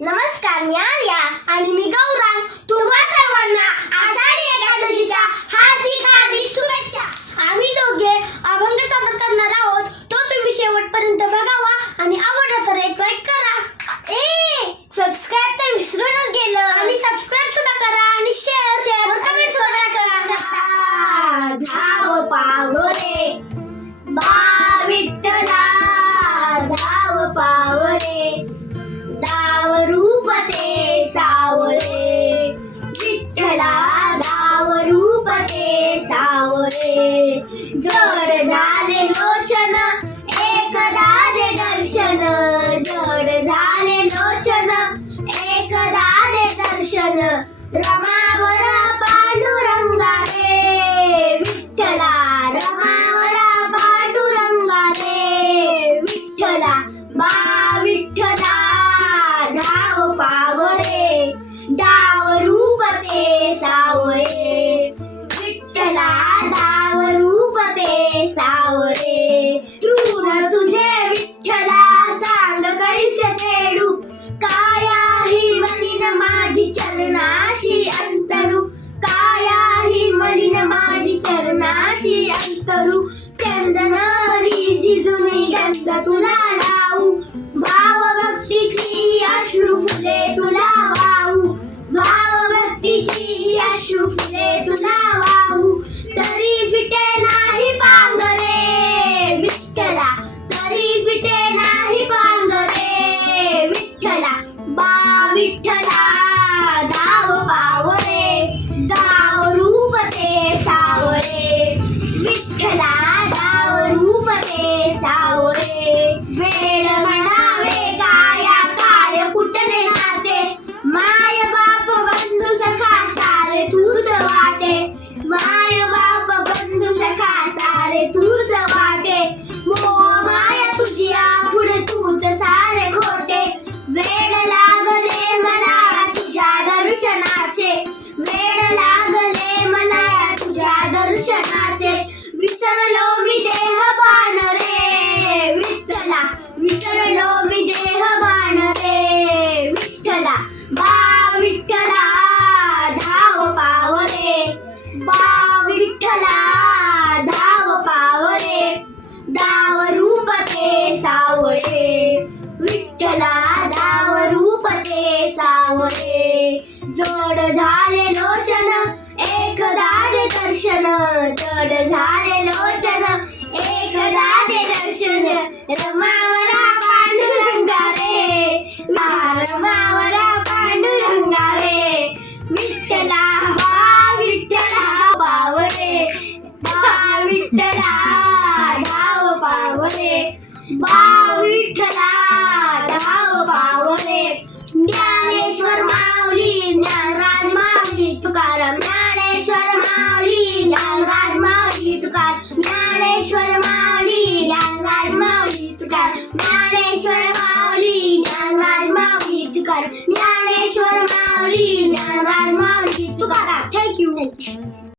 नमस्कार मी आर्या आणि मी गौरा. पावरे दावरूप ते सावळे. विठ्ठला दावरूप ते सावळे. तृण तुझे विठ्ठला सांग कैसे फेडू काया ही मलिन माझी चरणाशी अंतरू? काया ही मलिन माझी चरणाशी अंतरू? चंदनारी जिजुनी गंध तुला Chufleto na hora. विसरलो मी देह बाण रे. विठ्ठला विसरलो मी देह बाण रे. विठ्ठला बा विठ्ठला धाव पाव रे. बा विठ्ठला धाव पाव रे. दाव रूप ते सावळे. विठ्ठला धाव रूप ते सावळे. जोड झा चढ झाले लोचन एकदा ते दर्शन रमा